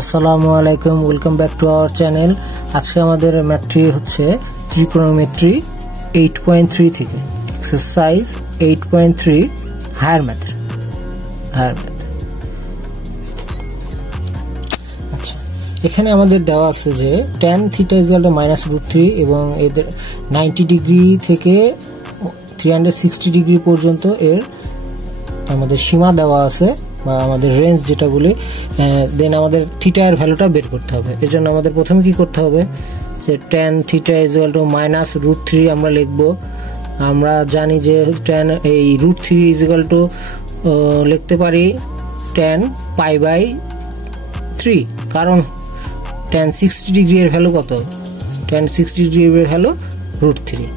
আসসালামু আলাইকুম, welcome back to our channel. আজকে আমাদের ম্যাথটি হচ্ছে ত্রিকোণমিতি 8.3 থেকে এক্সারসাইজ 8.3 হায়ার ম্যাথ। আচ্ছা, এখানে আমাদের দেওয়া আছে যে tan θ -√3 এবং এদের 90 ডিগ্রি থেকে 360 ডিগ্রি পর্যন্ত এর আমাদের সীমা দেওয়া আছে বা আমাদের রেঞ্জ যেটা বলি। দেন আমাদের থিটা এর ভ্যালুটা বের করতে হবে। এর জন্য আমাদের প্রথমে কি করতে হবে যে tan θ -√3 আমরা লিখব। আমরা জানি যে tan এই √3 লিখতে পারি tan π/3, কারণ tan 60 ডিগ্রি এর ভ্যালু কত? tan 60 ডিগ্রি এর ভ্যালু √3,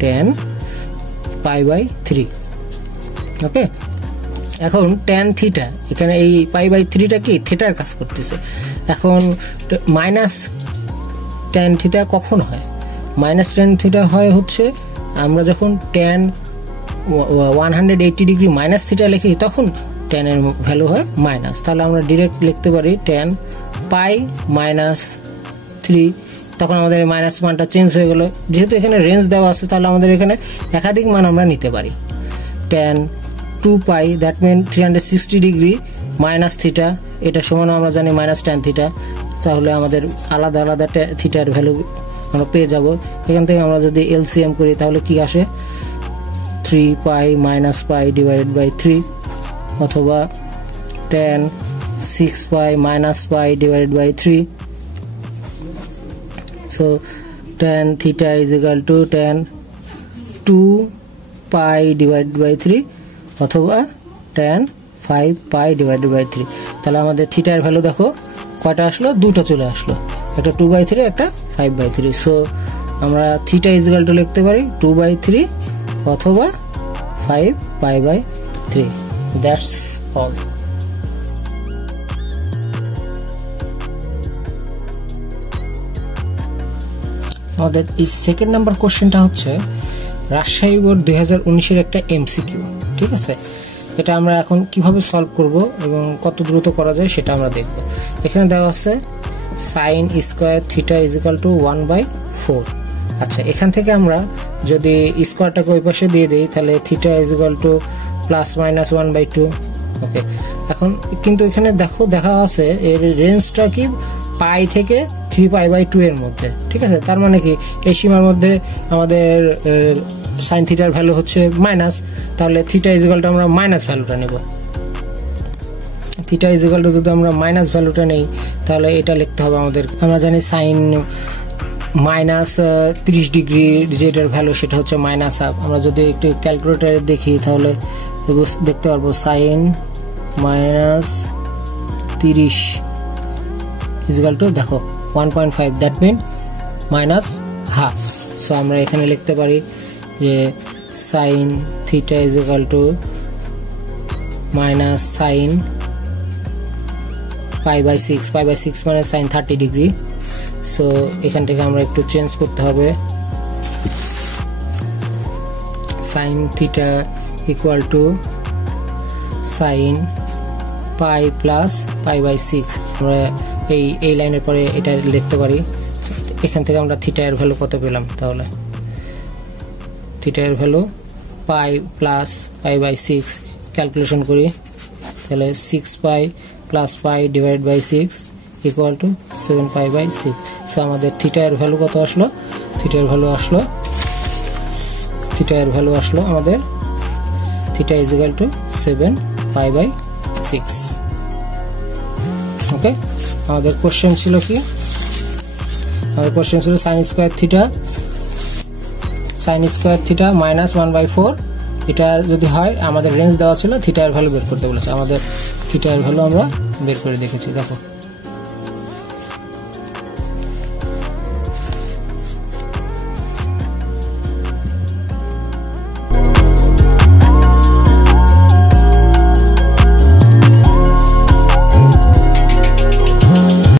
tan π/3। ওকে, এখন tan θ, এখানে এই π/3টা কি থিটার কাজ করতেছে। এখন মাইনাস tan θ কখন হয়? মাইনাস tan θ হয় হচ্ছে আমরা যখন tan 180 ডিগ্রি মাইনাস θ লিখি, তখন tan এর ভ্যালু হয় মাইনাস। তাহলে আমরা ডিরেক্ট লিখতে পারি tan π-3। তখন আমাদের মাইনাস মানটা চেঞ্জ হয়ে গেল। যেহেতু এখানে রেঞ্জ দেওয়া আছে, তাহলে আমাদের এখানে একাধিক মান আমরা নিতে পারি। tan 2π, that mean 360 degree minus θ, এটা সমান আমরা জানি মাইনাস tan θ। তাহলে আমাদের আলাদা আলাদা থিটার ভ্যালু আমরা পেয়ে যাব। এখান থেকে আমরা যদি এলসিএম করি তাহলে কি আসে? 3π - π / 3, অথবা tan 6π - π / 3। সো tan θ = tan 2π / 3 অথবা tan 5π / 3। তাহলে আমাদের থিটার ভ্যালু দেখো কয়টা আসলো? দুটো চলে আসলো, একটা 2/3, একটা 5/3। সো আমরা থিটা লিখতে পারি 2/3 অথবা 5π/3। That's all. আমাদের এই সেকেন্ড নাম্বার কোশ্চেনটা হচ্ছে রাজশাহী বোর্ড 2019-এর একটা এমসিকিউ। ঠিক আছে, এটা আমরা এখন কিভাবে সলভ করব এবং কত দ্রুত করা যায় সেটা আমরা দেখব। এখানে দেওয়া আছে sin স্কয়ার θ = 1/4। আচ্ছা, এখান থেকে আমরা যদি স্কয়ারটাকে ওই পাশে দিয়ে দিই তাহলে θ ± 1/2। ওকে, এখন কিন্তু এখানে দেখা আছে এর রেঞ্জটা কি পাই থেকে 3π/2 এর মধ্যে। ঠিক আছে, তার মানে কি এই সীমার মধ্যে আমাদের sin θ এর ভ্যালু হচ্ছে মাইনাস। তাহলে θ = আমরা মাইনাস ভ্যালুটা নেব। θ = যদি আমরা মাইনাস ভ্যালুটা নেই তাহলে এটা লিখতে হবে আমাদের। আমরা জানি sin -30 ডিগ্রি যেটার ভ্যালু সেটা হচ্ছে -1/2। আমরা যদি একটু ক্যালকুলেটরে দেখি তাহলে দেখতে পারবো sin -30 দেখো 1.5, দ্যাট মিন -1/2। সো আমরা এখানে লিখতে পারি যে sin θ = sin π/6, π/6 মানে sin 30 ডিগ্রি। সো এখান থেকে আমরা একটু চেঞ্জ করতে হবে। sin θ = sin π + π/6। আমরা এই লাইনের পরে এটা লিখতে পারি। এখান থেকে আমরা থিটা এর ভ্যালু কত পেলাম? তাহলে থিটা এর ভ্যালু π + π/6 ক্যালকুলেশন করি, তাহলে 6π + π / 6 = 7π/6। সো আমাদের থিটা এর ভ্যালু কত আসলো? থিটা এর ভ্যালু আসলো আমাদের θ = 7π/6। ওকে, আমাদের কোশ্চেন ছিল কি? আমাদের কোশ্চেন ছিল sin স্কয়ার θ -1/4। এটা যদি হয়, আমাদের রেঞ্জ দেওয়া ছিল, থিটা এর ভ্যালু বের করতে বলেছে। আমাদের থিটা এর ভ্যালু আমরা বের করে দেখেছি। দেখো